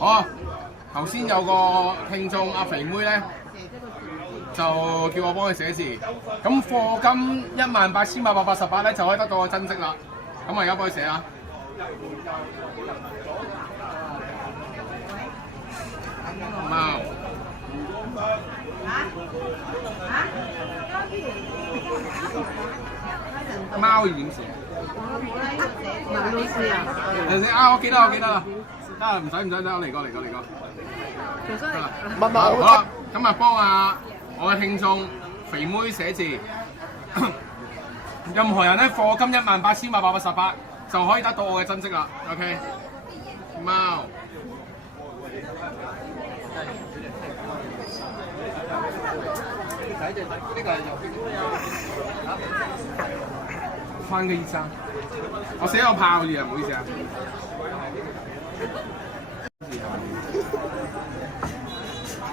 好，頭先有個聽眾阿肥妹咧，就叫我幫佢寫字。咁課金18,888咧，就可以得到個真跡啦。咁我而家幫佢寫啊。貓。貓要點寫？劉老師啊，啊，我記得啦，得啦，唔使，我嚟過。其實好啦，咁啊幫我嘅聽眾肥妹寫字。任何人咧課金18,888就可以得到我嘅真跡啦。OK， 貓。翻個醫生，我寫個炮字啊，唔好意思啊。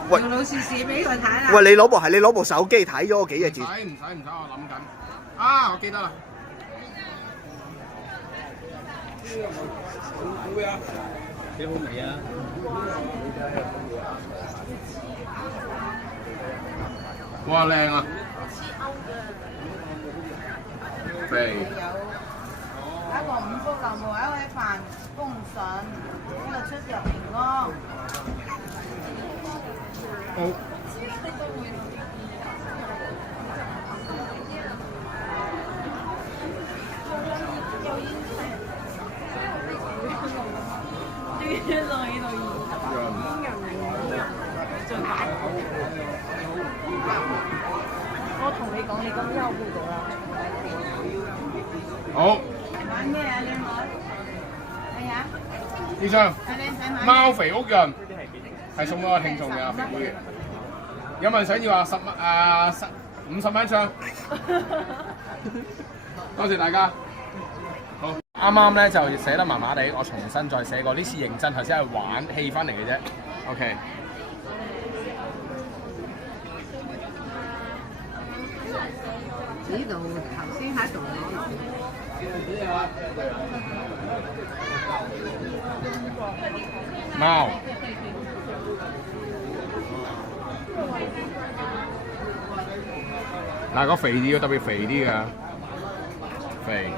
喂，劉老師寫俾佢睇啦。喂，你攞部手機睇咗嗰幾隻字？唔使，我諗緊。啊，我記得啦。幾好味啊！哇，靚啊！肥。一個五福臨門，一位飯豐順，一個出入平安。好。我同你講，你咁優步到啦。好。買咩啊，靚女？係啊。呢張阿靚仔買。貓肥屋潤係送俾我聽眾嘅阿肥妹嘅。有冇人想要啊？10蚊啊，50蚊一張。多謝大家。好，啱啱咧就寫得麻麻地，我重新再寫過。呢次認真，頭先係玩氣氛嚟嘅啫。OK。呢度頭先喺度貓。嗱，個肥啲要特別肥啲㗎，肥。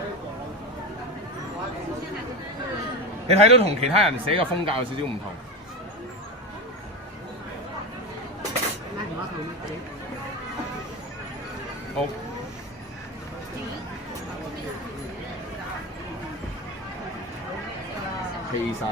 你睇到同其他人寫嘅風格有少少唔同。好。氣勢。